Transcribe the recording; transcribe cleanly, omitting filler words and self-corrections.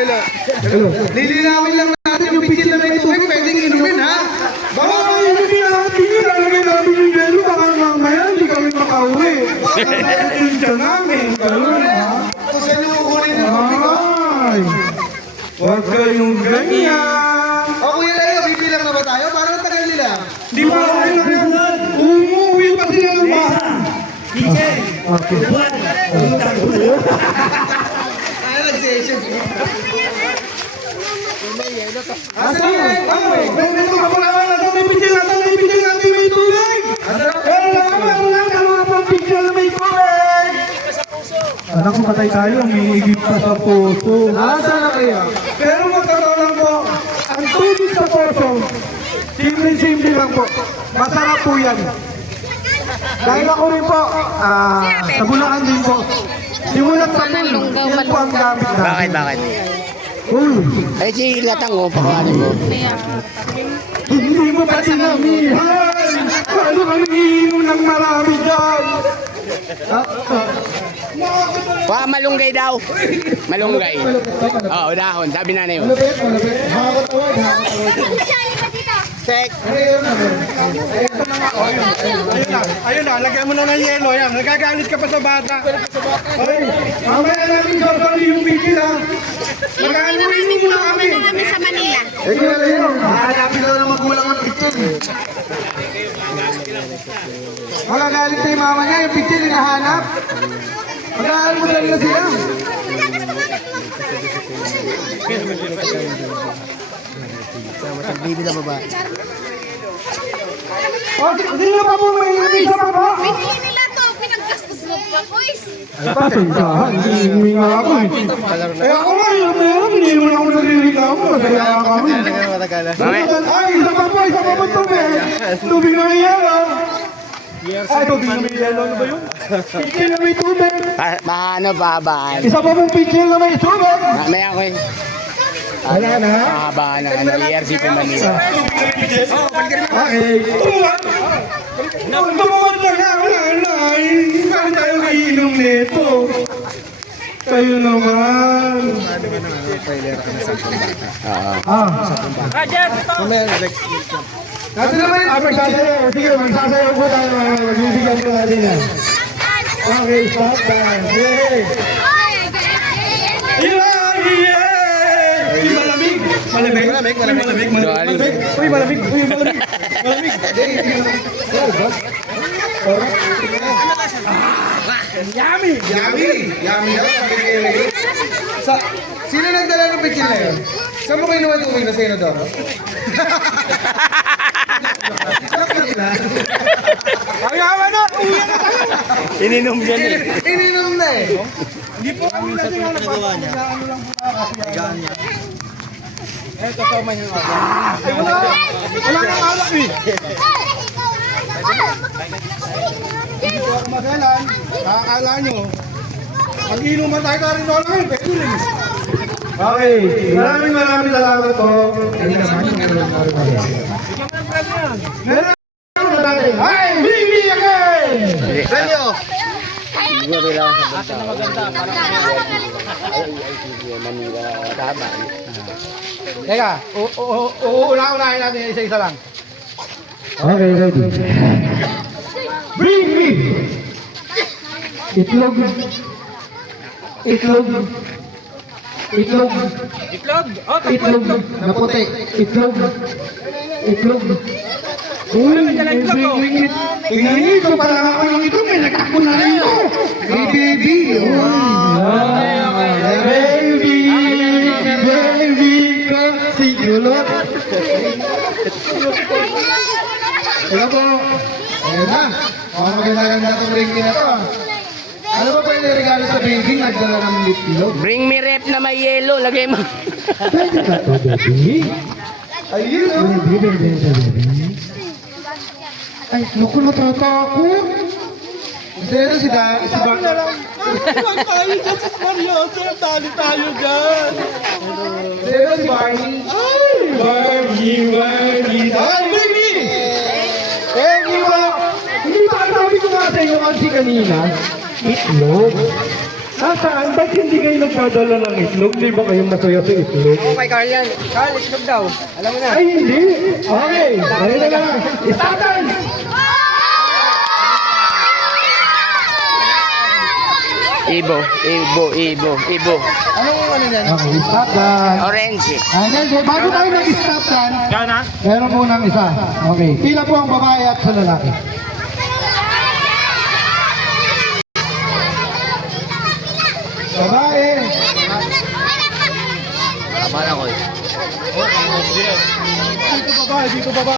hello. Lilinawin lang natin yung pitsil na may tubig, pwedeng inumin, ha? Baka Hindi natin yun. Lalagay namin yung yelo. Baka mamaya hindi kami makauwi. Yung dyan namin. Ganun, ha? kung saan yung kukunin ng tubig, ha? Ay. Huwag kayong ganyan. O Kuya Leo, bibilang na ba tayo? Parang ang tagal nila. Di ba okay na yan? Umuwi pa sila ng bahay. Okay. Ay, nag-session. Asa na yan? Ito ka pala. May picture natin may tubig. Pero naman pang picture na may tubig. Anak ko patay tayo. May igip pa sa puso. Asa na kayo? Pero magkakaroon lang po. Ang tubig sa puso. Simple lang po. Masarap po yan. Dahil ako rin po, sa Bulacan din po. Simulat sa pool, yan po ang gamit namin. Bakit? Uy, Ay, si Latang, oh, pakawalan mo. hindi mo pa sinamihan. Paano kami iinom ng marami dyan? Malunggay daw. Malunggay. Oo, dahon. Sabi na yun. Malapit. Makakatawad. Sek. Ayun na, lagyan mo na ng yelo yan. Nagagalit ka pa sa bata. Ay, mamaya namin sasali yung bigil ha. Mag-anuin mo na kami. kami sa Manila. Eh, Kuya Leo, hahanapin daw ng magulang ng pitsil. Magagalit na yung mama niya, yung pitsil hinahanap. Mag-aalmusal na sila. Baby na baba. Oh, sino pa po may isa pa po? Pinili nila to, pinaggastos mo pa, boys. Pasensyahan, hindi nga ako eh. Eh ako nga yun, meron, hindi naman ako nagre-reklamo. Masaya kami. Ay, isa pa po tubig. Tubig na may yelo. Ay, tubig na may yelo. Ano ba yun? Pitsil na may tubig. Paano babaan? Isa pa pong pitsil na may tubig. Mamaya ko eh. Wala na. Babaan ng ERC po Manila. Okay. Tumuwan na nga. Wala na. Hindi pa rin tayo iinom nito. Kayo naman. Kasi naman yung Magsasayaw. Sige, magsasayaw po tayo. Magbibigyan ko natin yan. Okay, stop time. Yay! Yay! Malamig! Malamig! Uy, malamig! Yummy! Yummy daw. Sino nagdala ng pitsil na yun? Saan mo kinuha yung tubig na sa'yo na daw? Ininom dyan eh. Ininom na eh. Hindi po kami na sila nagpapagawa niya. Ano lang po kasi. Eh, totoo man yung ako. Ay, wala nang alak eh. Hindi po ako magalan. Nakakala nyo. Mag-inuman tayo ka rin doon lang. Pwede rin. Okay. Maraming salamat po. Hindi naman yung meron natin. Ay, Bibi again! Leo! Siguro lang sa banta. Manila. Tama. Teka, uuna-unahin natin isa-isa lang. Okay, ready. Bring me! Itlog. Itlog. Itlog. Itlog. Na puti. Itlog. Itlog. Uy, bring me. Tingnan niyo, ito pala ako yung itlog. May nagtakbo na rin ito. Hey, baby! Baby! Baby! Sigulot! Hello po! Ayun na. Maganda itong ring na to. Ano ba pwede regalo sa baby? Nagdala ng itlog. Bring me rep na may yelo. Lagay mo. Pwede ka to, baby? Ayun o. Ay, naku, natatakot. Pero si Ba... Huwag tayo dyan sa Marioso. Tali tayo dyan. Pero si Barney... Barney. Ay, baby! Eh, hindi ba sabi ko nga sa inyo kasi kanina? Itlog. Nasaan? Ba't hindi kayo nagdadala ng itlog? Di ba kayong masaya sa itlog? Okay, Carl yan. Carl, itlog daw. Alam mo na. Ay, hindi. Okay. Ayun na lang. Starters! Ibo. Anong ano yan? Okay, stop dyan. Orange. Ayan, bago tayo mag-stop dyan, meron po ng isa. Okay, pila po ang babae at sa lalaki. Babae. Tama na ko eh. Dito babae, dito babae.